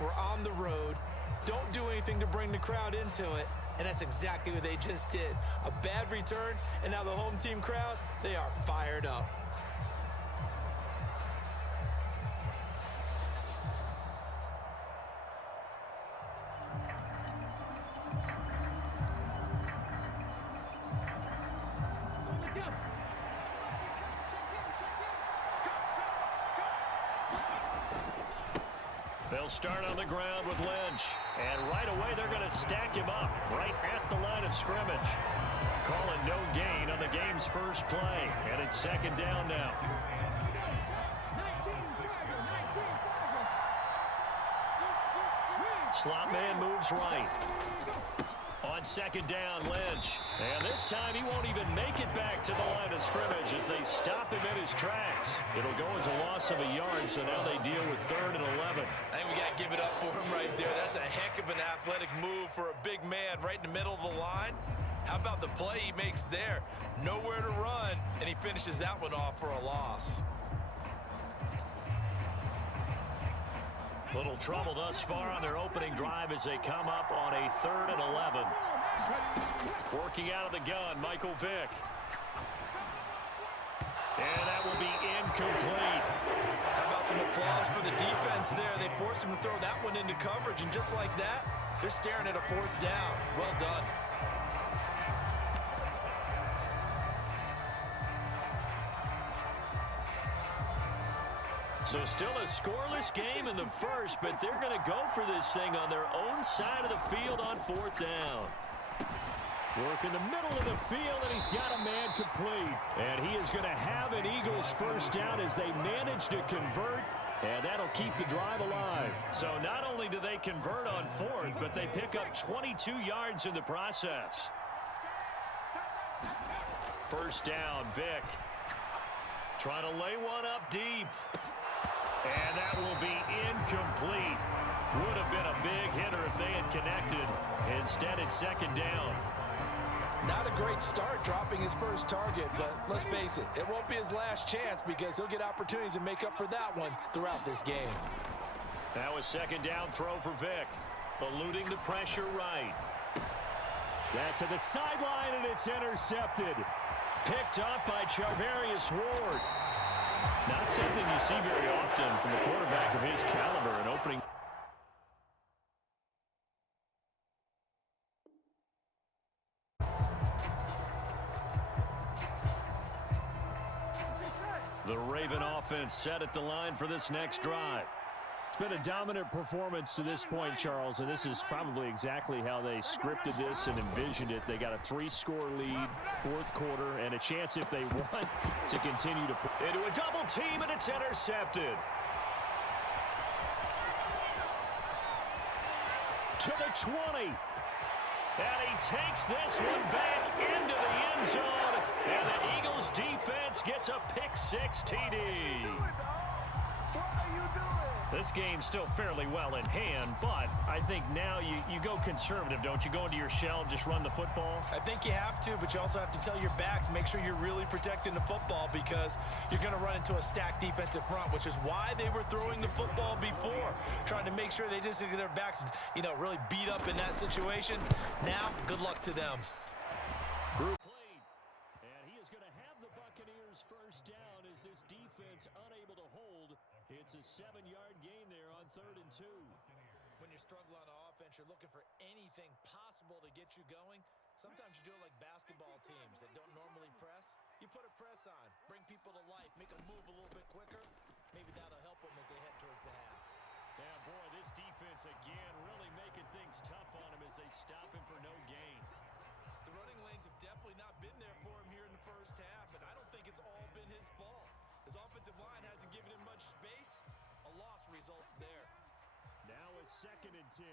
We're on the road. Don't do anything to bring the crowd into it. And that's exactly what they just did. A bad return, and now the home team crowd, they are fired up. They'll start on the ground with Lynch. And right away, they're going to stack him up right at the line of scrimmage. Calling no gain on the game's first play. And it's second down now. Slot man moves right. On second down, Lynch. And this time he won't even make it back to the line of scrimmage as they stop him in his tracks. It'll go as a loss of a yard, so now they deal with 3rd and 11. I think we got to give it up for him right there. That's a heck of an athletic move for a big man right in the middle of the line. How about the play he makes there? Nowhere to run, and he finishes that one off for a loss. Little trouble thus far on their opening drive as they come up on a 3rd and 11. Working out of the gun, Michael Vick. And that will be incomplete. How about some applause for the defense there? They forced him to throw that one into coverage, and just like that, they're staring at a 4th down. Well done. So still a scoreless game in the first, but they're going to go for this thing on their own side of the field on 4th down. Work in the middle of the field, and he's got a man complete. And he is going to have an Eagles first down as they manage to convert, and that'll keep the drive alive. So not only do they convert on 4th, but they pick up 22 yards in the process. First down, Vick. Trying to lay one up deep. And that will be incomplete. Would have been a big hitter if they had connected. Instead, it's second down. Not a great start dropping his first target, but let's face it, it won't be his last chance because he'll get opportunities to make up for that one throughout this game. Now a second down throw for Vick. Eluding the pressure right. That to the sideline, and it's intercepted. Picked up by Charvarius Ward. Not something you see very often from a quarterback of his caliber, an opening. The Raven offense set at the line for this next drive. It's been a dominant performance to this point, Charles, and this is probably exactly how they scripted this and envisioned it. They got a 3-score lead, 4th quarter, and a chance if they want to continue to into a double team, and it's intercepted. To the 20. And he takes this one back into the end zone, and the Eagles defense gets a pick-6 TD. This game's still fairly well in hand, but I think now you go conservative, don't you? Go into your shell, just run the football? I think you have to, but you also have to tell your backs, make sure you're really protecting the football because you're going to run into a stacked defensive front, which is why they were throwing the football before, trying to make sure they just get their backs, really beat up in that situation. Now, good luck to them. Group played, and he is going to have the Buccaneers first down as this defense unable to hold. It's a 7-yard gain there on 3rd and 2. When you're struggling on offense, you're looking for anything possible to get you going. Sometimes you do it like basketball teams that don't normally press. You put a press on, bring people to life, make them move a little bit quicker. Maybe that'll help them as they head towards the half. Yeah, boy, this defense again really making things tough on him as they stop him for no gain. The running lanes have definitely not been there for him here in the first half, and I don't think it's all been his fault. His offensive line hasn't given him much space. A loss results there. Now a 2nd and 10.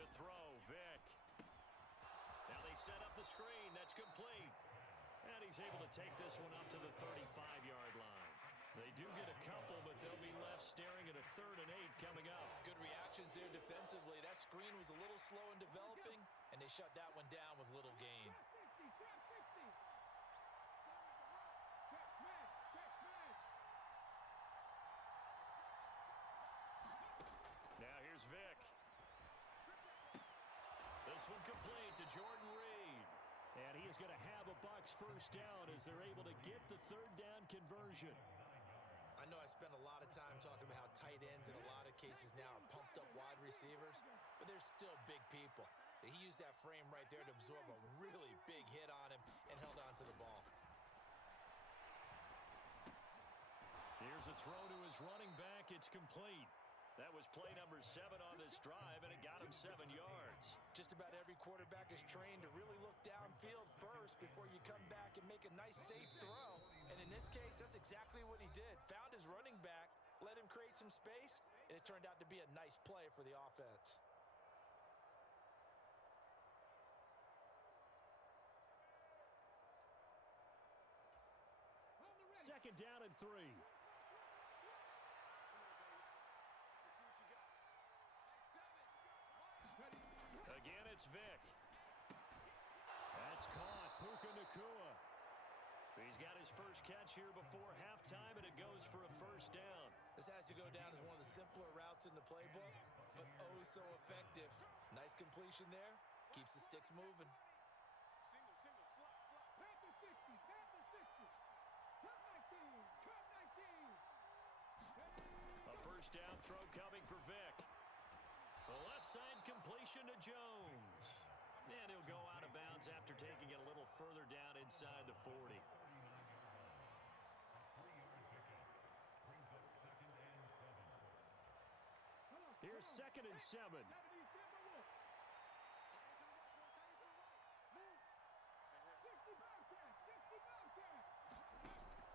To throw, Vick. Now they set up the screen. That's complete. And he's able to take this one up to the 35-yard line. They do get a couple, but they'll be left staring at a 3rd and 8 coming up. Good reactions there defensively. That screen was a little slow in developing, and they shut that one down with little gain. This one complete to Jordan Reed. And he is going to have a Bucs first down as they're able to get the third down conversion. I know I spent a lot of time talking about how tight ends in a lot of cases now are pumped up wide receivers, but they're still big people. He used that frame right there to absorb a really big hit on him and held on to the ball. Here's a throw to his running back. It's complete. That was play number 7 on this drive, and it got him 7 yards. Just about every quarterback is trained to really look downfield first before you come back and make a nice, safe throw. And in this case, that's exactly what he did. Found his running back, let him create some space, and it turned out to be a nice play for the offense. Second down and 3. Again, it's Vic. That's caught. Puka Nacua. He's got his first catch here before halftime, and it goes for a first down. This has to go down as one of the simpler routes in the playbook, but oh so effective. Nice completion there. Keeps the sticks moving. Single, slot. Panther 60, Panther 60. Cut 19. A first down throw coming for Vic. The left side completion to Jones. And he'll go out of bounds after taking it a little further down inside the 40. Here's 2nd and 7.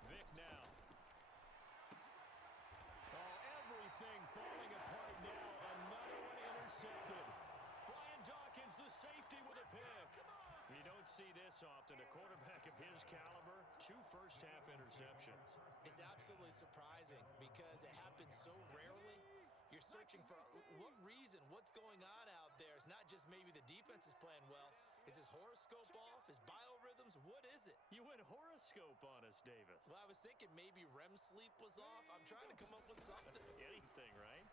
Vic now. Oh, everything falling apart now. Another one intercepted. Brian Dawkins, the safety, with a pick. You don't see this often. A quarterback of his caliber, 2 first-half interceptions. It's absolutely surprising because it happens so rarely. You're searching for what reason, what's going on out there. It's not just maybe the defense is playing well. Is his horoscope off? His biorhythms? What is it? You went horoscope on us, Davis. Well, I was thinking maybe REM sleep was off. I'm trying to come up with something. Anything, right?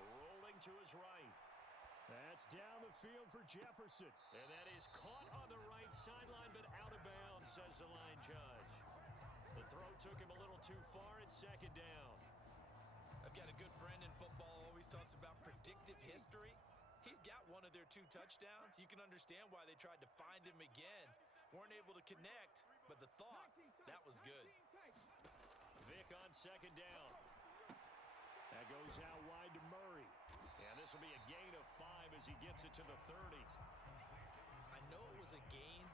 Rolling to his right. That's down the field for Jefferson. And that is caught on the right sideline, but out of bounds, says the line judge. The throw took him a little too far. It's 2nd down. I've got a good friend in football, always talks about predictive history. He's got one of their 2 touchdowns. You can understand why they tried to find him again. Weren't able to connect, but the thought, that was good. Vic on 2nd down. That goes out wide to Murray. And this will be a gain of 5 as he gets it to the 30. I know it was a gain,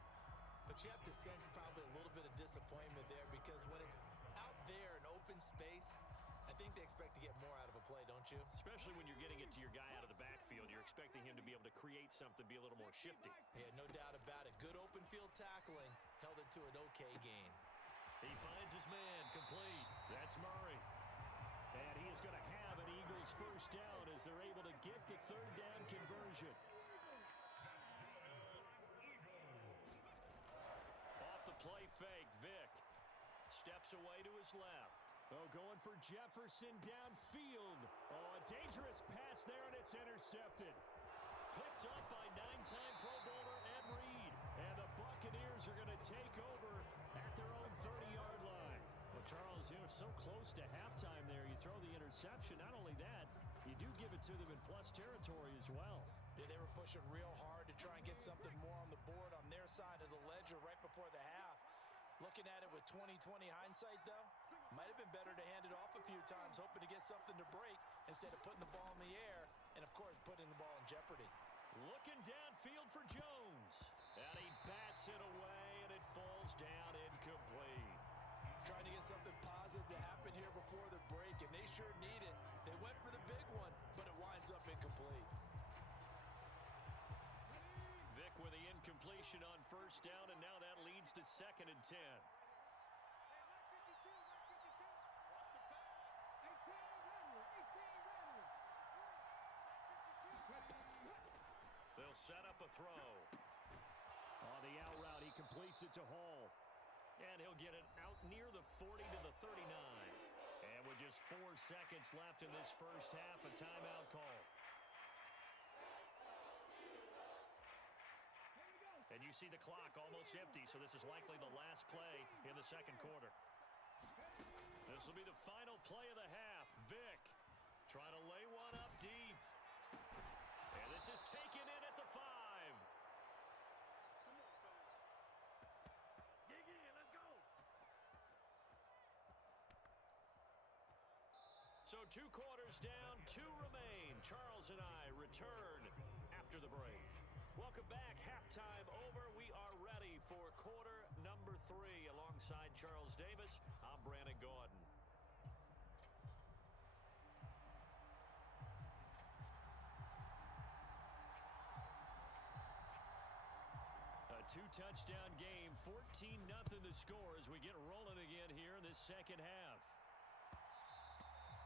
but you have to sense probably a little bit of disappointment there because when it's out there in open space, I think they expect to get more out of a play, don't you? Especially when you're getting it to your guy out of the backfield. You're expecting him to be able to create something, be a little more shifty. Yeah, no doubt about it. Good open field tackling held it to an okay gain. He finds his man complete. That's Murray. And he is going to have an Eagles first down as they're able to get the third down conversion. Off the play fake, Vic steps away to his left. Oh, going for Jefferson downfield. Oh, a dangerous pass there, and it's intercepted. Picked up by 9-time Pro Bowler Ed Reed. And the Buccaneers are going to take over at their own 30-yard line. Well, Charles, you know, so close to halftime there. You throw the interception. Not only that, you do give it to them in plus territory as well. Yeah, they were pushing real hard to try and get something more on the board on their side of the ledger right before the half. Looking at it with 20/20 hindsight, though, might have been better to hand it off a few times, hoping to get something to break instead of putting the ball in the air and, of course, putting the ball in jeopardy. Looking downfield for Jones. And he bats it away, and it falls down incomplete. Trying to get something positive to happen here before the break, and they sure need it. They went for the big one, but it winds up incomplete. Vic with the incompletion on first down, and now that leads to 2nd and 10. They'll set up a throw. On the out route, he completes it to Hall. And he'll get it out near the 40 to the 39. And with just 4 seconds left in this first half, a timeout call. see the clock almost empty, so this is likely the last play in the second quarter. This will be the final play of the half. Vick trying to lay one up deep. And this is taken in at the 5. Dig in, let's go. So 2 quarters down, 2 remain. Charles and I return after the break. Welcome back. Halftime over. We are ready for quarter number 3. Alongside Charles Davis, I'm Brandon Gaudin. A 2-touchdown game, 14-0 the score as we get rolling again here in this second half.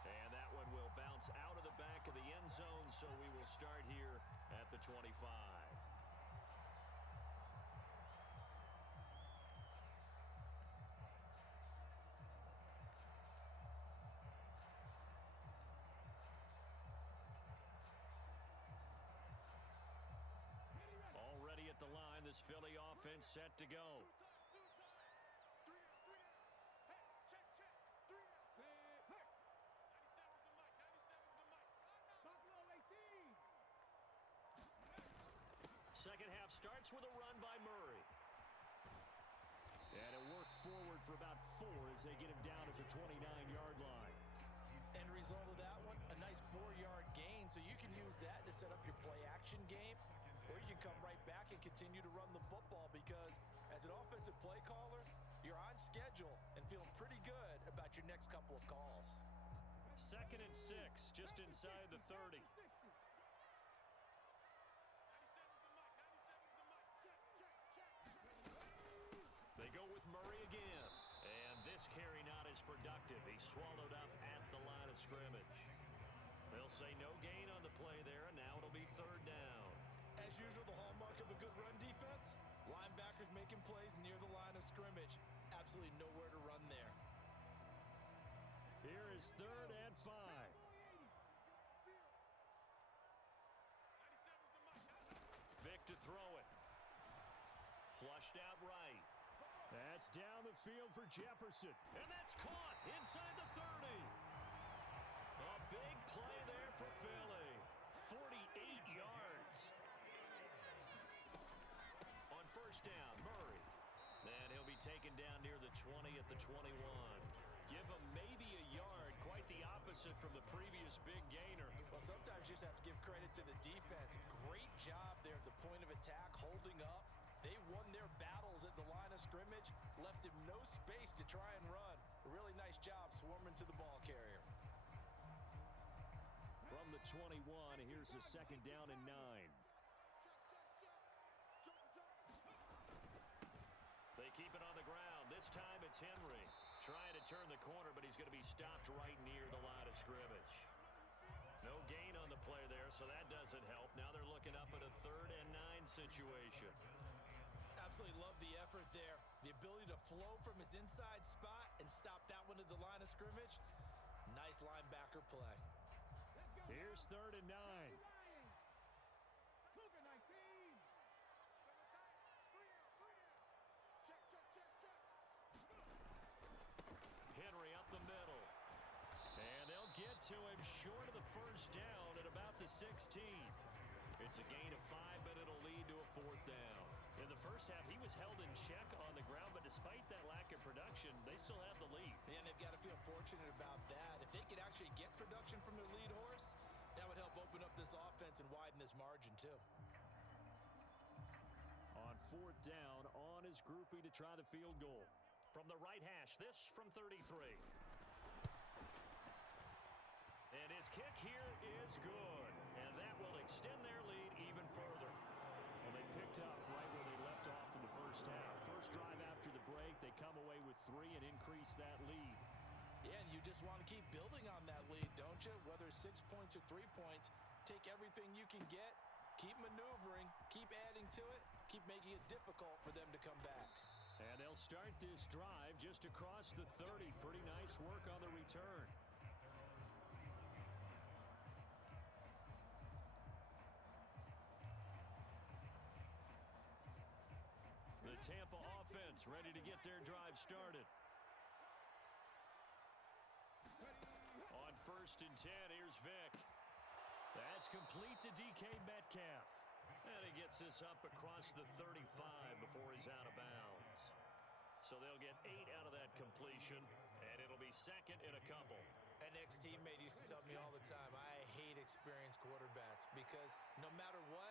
And that one will bounce out of the back of the end zone, so we will start here at the 25. Already at the line, this Philly offense set to go. 2 times. 3 out. Hey, check. 3 out. Hey. 97's the mic. 97's the mic. Buffalo 18. Second half starts with a run by Murray. And it worked forward for about 4 as they get him down at the 29-yard line. End result of that one, a nice 4-yard gain, so you can use that to set up your play-action game, or you can come right back and continue to run the football because as an offensive play caller, you're on schedule and feeling pretty good about your next couple of calls. 2nd and 6, just inside the 30. 97's the mic. 97's the mic. Check. They go with Murray again. And this carry not as productive. He's swallowed up at the line of scrimmage. They'll say no gain on the play there, and now it'll be 3rd down. As usual, the hallmark of a good run defense, linebackers making plays near the line of scrimmage. Absolutely nowhere to run there. Here is 3rd and 5. 97's the mic. Vick to throw it. Flushed out right. That's down the field for Jefferson. And that's caught inside the 30. A big play there for Philly. 48 yards. On 1st down, Murray. And he'll be taken down near the 20 at the 21. Give him maybe a yard. Quite the opposite from the previous big gainer. Well, sometimes you just have to give credit to the defense. Great job there at the point of attack, holding up. They won their battles at the line of scrimmage, left him no space to try and run. A really nice job swarming to the ball carrier. From the 21, here's the 2nd down and 9. They keep it on the ground. This time it's Henry trying to turn the corner, but he's going to be stopped right near the line of scrimmage. No gain on the play there, so that doesn't help. Now they're looking up at a 3rd and 9 situation. Absolutely love the effort there. The ability to flow from his inside spot and stop that one at the line of scrimmage. Nice linebacker play. Here's 3rd and 9. Cougar 19. Henry up the middle. And they'll get to him short of the 1st down at about the 16. It's a gain of 5, but it'll lead to a 4th down. In the first half, he was held in check on the ground, but despite that lack of production, they still have the lead. And they've got to feel fortunate about that. If they could actually get production from their lead horse, that would help open up this offense and widen this margin too. On 4th down, on his groupie to try the field goal. From the right hash, this from 33. And his kick here is good. And that will extend their lead even further. Well, they picked up right where they left off in the first half. First drive after the break, they come away with 3 and increase that lead. Yeah, and you just want to keep building on that lead, don't you? Whether it's 6 points or 3 points, take everything you can get, keep maneuvering, keep adding to it, keep making it difficult for them to come back. And they'll start this drive just across the 30. Pretty nice work on the return. Tampa offense ready to get their drive started. On 1st and 10, here's Vick. That's complete to DK Metcalf. And he gets this up across the 35 before he's out of bounds. So they'll get 8 out of that completion, and it'll be 2nd and a couple. An ex-teammate used to tell me all the time, I hate experienced quarterbacks because no matter what,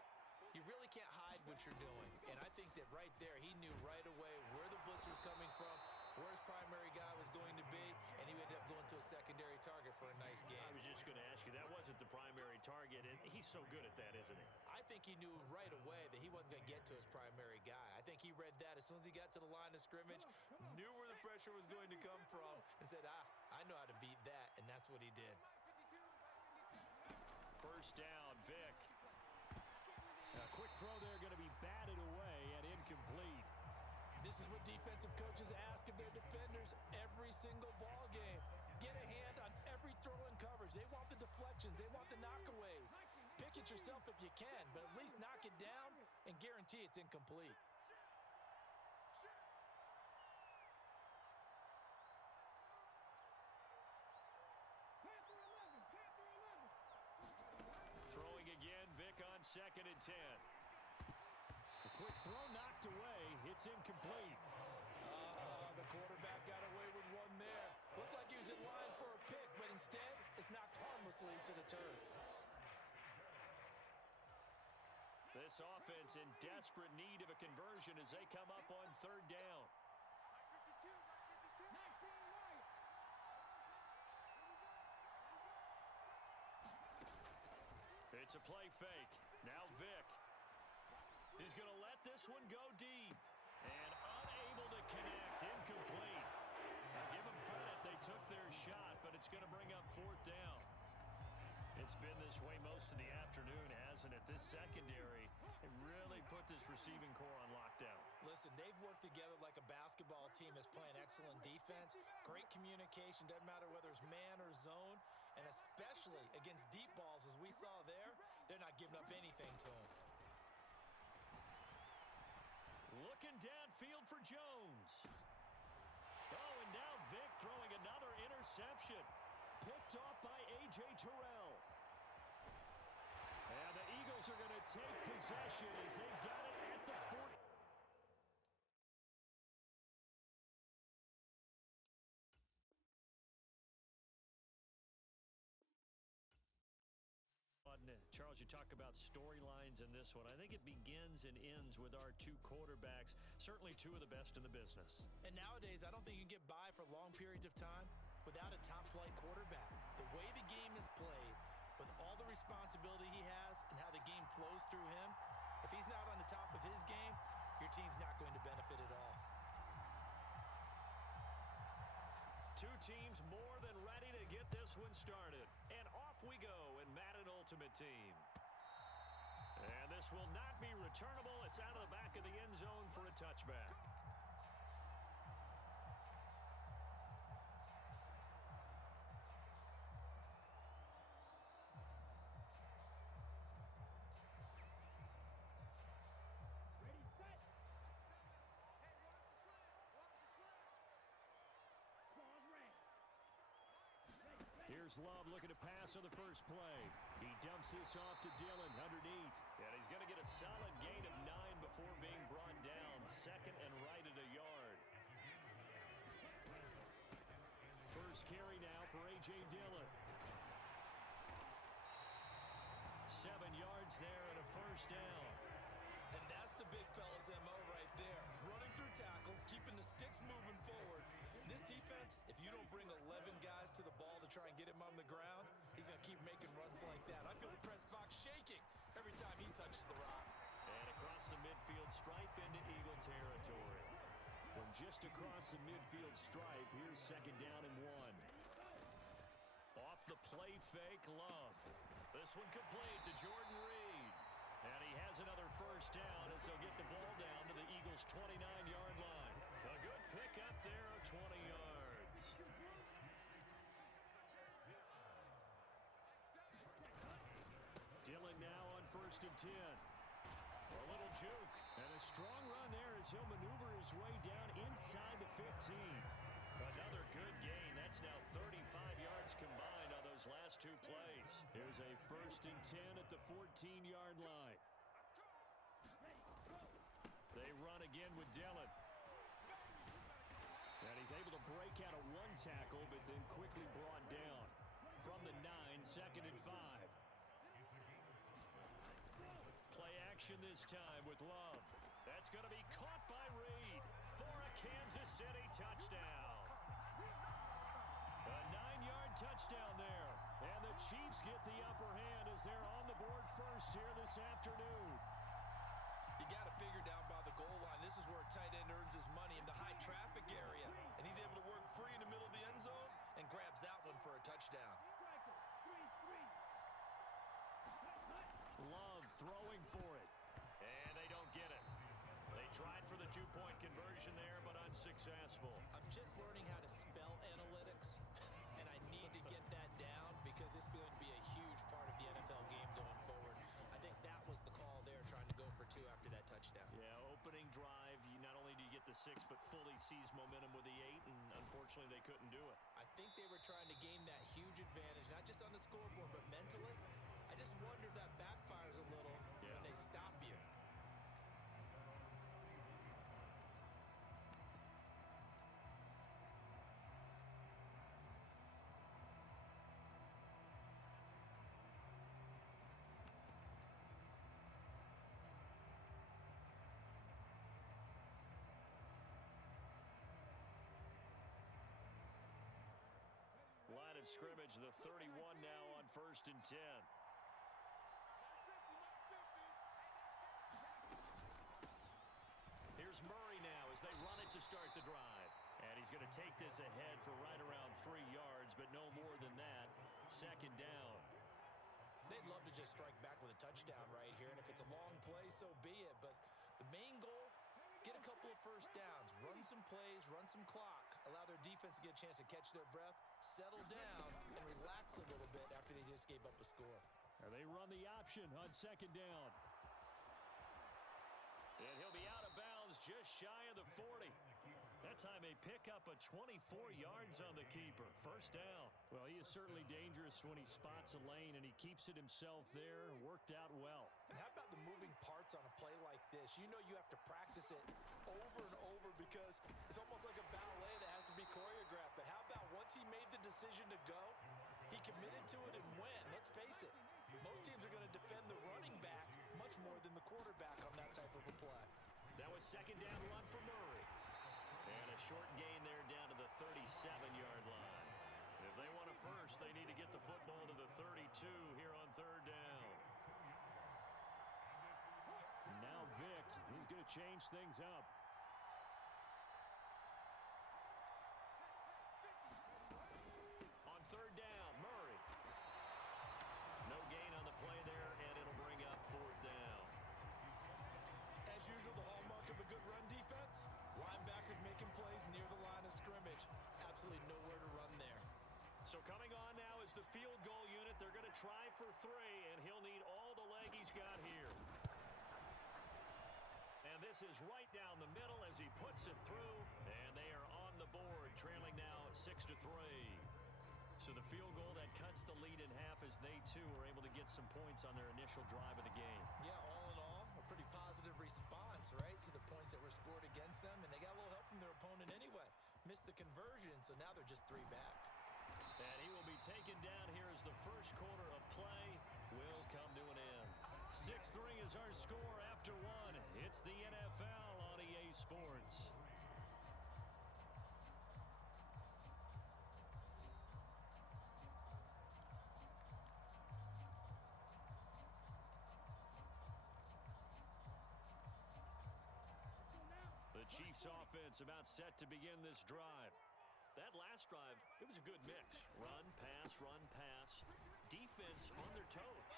you really can't hide what you're doing. And I think that right there, he knew right away where the blitz was coming from, where his primary guy was going to be, and he ended up going to a secondary target for a nice game. I was just going to ask you, that wasn't the primary target, and he's so good at that, isn't he? I think he knew right away that he wasn't going to get to his primary guy. I think he read that as soon as he got to the line of scrimmage, knew where the pressure was going to come from, and said, I know how to beat that, and that's what he did. 1st down, Vick. A quick throw there going to be batted away and incomplete. This is what defensive coaches ask of their defenders every single ball game. Get a hand on every throw in coverage. They want the deflections. They want the knockaways. Pick it yourself if you can, but at least knock it down and guarantee it's incomplete. Throwing again, Vick on 2nd and 10. A quick throw knocked away. It's incomplete. The quarterback got away with one there. Looked like he was in line for a pick, but instead, it's knocked harmlessly to the turf. This offense in desperate need of a conversion as they come up on 3rd down. It's a play fake. Now Vick. He's going to let this one go deep. And unable to connect. Incomplete. Give them credit. They took their shot, but it's going to bring up 4th down. It's been this way most of the afternoon, hasn't it? This secondary, it really put this receiving core on lockdown. Listen, they've worked together like a basketball team that's playing excellent defense. Great communication. Doesn't matter whether it's man or zone. And especially against deep balls, as we saw there, they're not giving up anything to them. Looking downfield for Jones. Oh, and now Vick throwing another interception. Picked off by A.J. Terrell. And the Eagles are going to take possession as they got it at the 40. Charles, you talk about storylines in this one. I think it begins and ends with our 2 quarterbacks, certainly 2 of the best in the business. And nowadays, I don't think you can get by for long periods of time without a top-flight quarterback. The way the game is played, with all the responsibility he has and how the game flows through him, if he's not on the top of his game, your team's not going to benefit at all. 2 teams more than ready to get this one started. And off we go in Madden Ultimate Team. And this will not be returnable. It's out of the back of the end zone for a touchback. Here's Love looking to pass on the first play. He dumps this off to Dillon underneath. And he's going to get a solid gain of 9 before being brought down. 2nd and right at a yard. First carry now for A.J. Dillon. 7 yards there and a first down. And that's the big fella's MO right there. Running through tackles, keeping the sticks moving forward. This defense, if you don't bring 11 guys to the ball to try and get him on the ground, he's going to keep making runs like that. I feel the press box shaking every time he touches the rock. And across the midfield stripe into Eagle territory. From just across the midfield stripe, here's 2nd down and 1. Off the play fake, Love. This one complete to Jordan Reed. And he has another first down as they'll get the ball down to the Eagles' 29-yard line. A good pickup there of 20 yards. Dillon now on 1st and 10. A little juke, and A strong run there as he'll maneuver his way down inside the 15. Another good gain. That's now 35 yards combined on those last two plays. Here's a 1st and 10 at the 14-yard line. They run again with Dillon. And he's able to break out of one tackle, but then quickly brought down. From the 9, 2nd and 5. Play action this time with Love. That's going to be caught by Reed for a Kansas City touchdown. A 9-yard touchdown there. And the Chiefs get the upper hand as they're on the board first here this afternoon. You got to figure down by the goal line. This is where a tight end earns his money, in the high traffic area. And he's able to work free in the middle of the end zone and grabs that one for a touchdown. Love throwing for it. And they don't get it. They tried for the 2-point conversion there, but unsuccessful. I'm just learning how to spell analytics, and I need to get that down because it's going to be a huge part of the NFL game going forward. I think that was the call there, trying to go for 2 after that touchdown. Yeah, opening drive, you not only do you get the 6, but fully seize momentum with the 8, and unfortunately they couldn't do it. I think they were trying to gain that huge advantage, not just on the scoreboard, but mentally. I just wonder if that backfires a little when they stop you. Line of scrimmage, the 31 now on 1st and 10. Here's Murray now as they run it to start the drive. And he's going to take this ahead for right around 3 yards, but no more than that. 2nd down. They'd love to just strike back with a touchdown right here, and if it's a long play, so be it. But the main goal, get a couple of first downs, run some plays, run some clock, allow their defense to get a chance to catch their breath, settle down, and relax a little bit after they just gave up a score. They run the option on 2nd down. And he'll be out of bounds just shy of the 40. That time a pickup of 24 yards on the keeper. 1st down. Well, he is certainly dangerous when he spots a lane, and he keeps it himself there. Worked out well. And how about the moving parts on a play like this? You know you have to practice it over and over because it's almost like a ballet that has to be choreographed. But how about once he made the decision to go, he committed to it and went. Let's face it, most teams are going to defend the running back much more than the quarterback on that type of a play. That was 2nd down run for Murray. And a short gain there down to the 37-yard line. If they want a first, they need to get the football to the 32 here on 3rd down. Now Vick, he's going to change things up. On 3rd down, Murray. No gain on the play there, and it'll bring up 4th down. As usual, the hallmark of a good run defense, linebackers making plays near the line of scrimmage. Absolutely nowhere to run there. So coming on now is the field goal unit. They're going to try for 3, and he'll need all the leg he's got here. And this is right down the middle as he puts it through, and they are on the board, trailing now 6-3. So the field goal that cuts the lead in half as they, too, are able to get some points on their initial drive of the game. Yeah, all in all, a pretty positive response, right, to the points that were scored against them. And they got a little help from their opponent anyway. Missed the conversion, so now they're just 3 back. And he will be taken down here as the first quarter of play will come to an end. 6-3 is our score after 1. It's the NFL on EA Sports. The Chiefs offense about set to begin this drive. That last drive, it was a good mix. Run, pass, defense on their toes.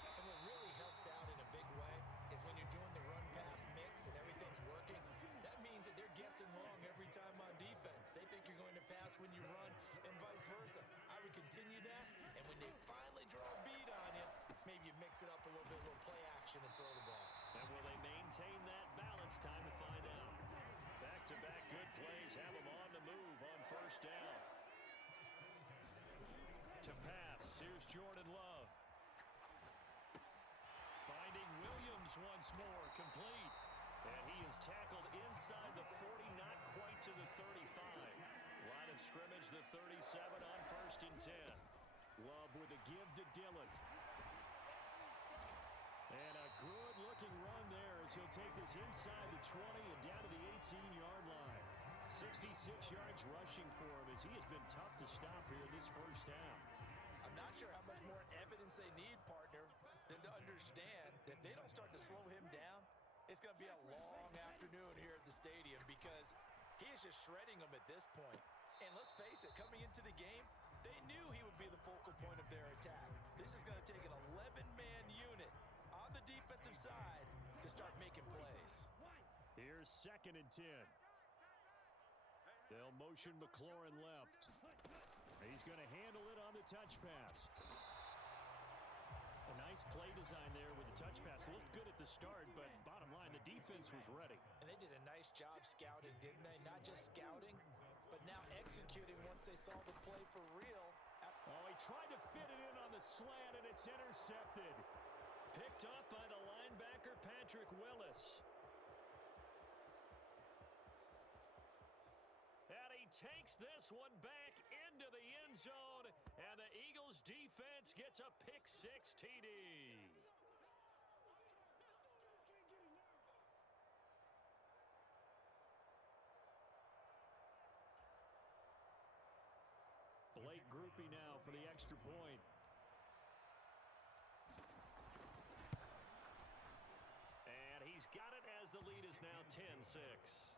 And what really helps out in a big way is when you're doing the run-pass mix and everything's working, that means that they're guessing wrong every time on defense. They think you're going to pass when you run and vice versa. I would continue that, and when they finally draw a beat on you, maybe you mix it up a little bit, a little play action and throw the ball. And will they maintain that balance To pass. Here's Jordan Love. Finding Williams once more. Complete. And he is tackled inside the 40, not quite to the 35. Line of scrimmage, the 37 on 1st and 10. Love with a give to Dillon. And a good-looking run there as he'll take this inside the 20 and down to the 18-yard line. 66 yards rushing for him as he has been tough to stop here this first half. I'm not sure how much more evidence they need, partner, than to understand that if they don't start to slow him down, it's going to be a long afternoon here at the stadium because he is just shredding them at this point. And let's face it, coming into the game, they knew he would be the focal point of their attack. This is going to take an 11-man unit on the defensive side to start making plays. Here's 2nd and 10. They'll motion McLaurin left. He's going to handle it on the touch pass. A nice play design there with the touch pass. Looked good at the start, but bottom line, the defense was ready. And they did a nice job scouting, didn't they? Not just scouting, but now executing once they saw the play for real. Oh, he tried to fit it in on the slant, and it's intercepted. Picked up by the linebacker, Patrick Willis. And he takes this one back into the end zone, and the Eagles defense gets a pick-6 TD. Blake Groupie now for the extra point. And he's got it as the lead is now 10-6.